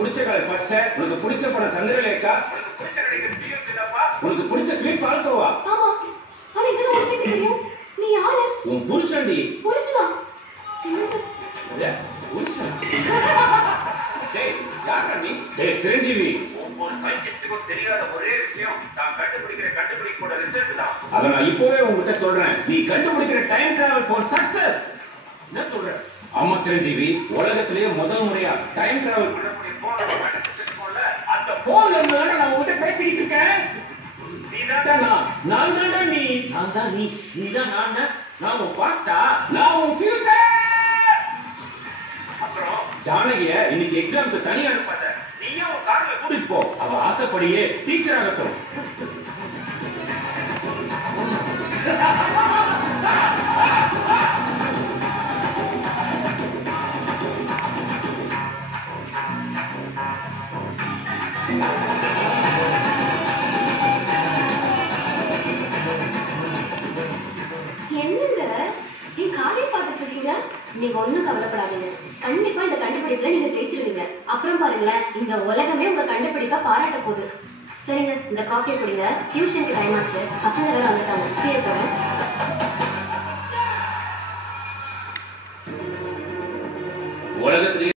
பிடிச்ச கலர் பச்சை, உனக்கு பிடிச்ச படம் சந்திரலேகா, உனக்கு பிடிச்ச ஸ்வீட் பால்கோவா. ஆமா, ஆனா இதெல்லாம் உனக்கு தெரியும். நீ யாரு? உன் புருஷன்டி. புருஷனா? புருஷனா? டேய், யாரா நீ? டேய் சிரஞ்சீவி, ஒவ்வொரு சயின்டிஸ்டுக்கும் தெரியாத ஒரே விஷயம் நான் கண்டுபிடிக்கிற ரிசல்ட் தான். அத நான் இப்பவே உங்ககிட்ட சொல்றேன். நீ கண்டுபிடிக்கிற டைம் டிராவல் ஃபார் சக்சஸ். என்ன சொல்ற? ஆமா சிரஞ்சீவி, உலகத்திலேயே முதல் முறையா டைம் டிராவல் பண்ணக்கூடிய போன் கண்டுபிடிச்சிருக்கோம்ல, அந்த போன்ல இருந்து நான் உன்கிட்ட பேசிக்கிட்டு இருக்கேன். நான் தான் நீ. நான் தான் நீ. நீ தான் நான் உன் பாஸ்டா. நான் உன் ஃபியூச்சர். அப்புறம் ஜானகிய இன்னைக்கு எக்ஸாமுக்கு தனியா அனுப்பாத. நீயும் உன் கார்ல கூட்டிட்டு போ. அவ ஆசைப்படியே டீச்சர் ஆகட்டும். என்னங்க நீ காலையை பார்த்துட்டு இருக்கீங்க? நீங்க ஒண்ணும் கவலைப்படாதீங்க, கண்டிப்பா இந்த கண்டுபிடிப்புல நீங்க ஜெயிச்சிருவீங்க. அப்புறம் பாருங்களேன், இந்த உலகமே உங்க கண்டுபிடிப்பா பாராட்ட போகுது. சரிங்க, இந்த காஃபியை குடிங்க. டியூஷனுக்கு டைம் ஆச்சு, பசங்க வேற வந்துட்டாங்க. கீழே போறேன். உலகத்திலேயே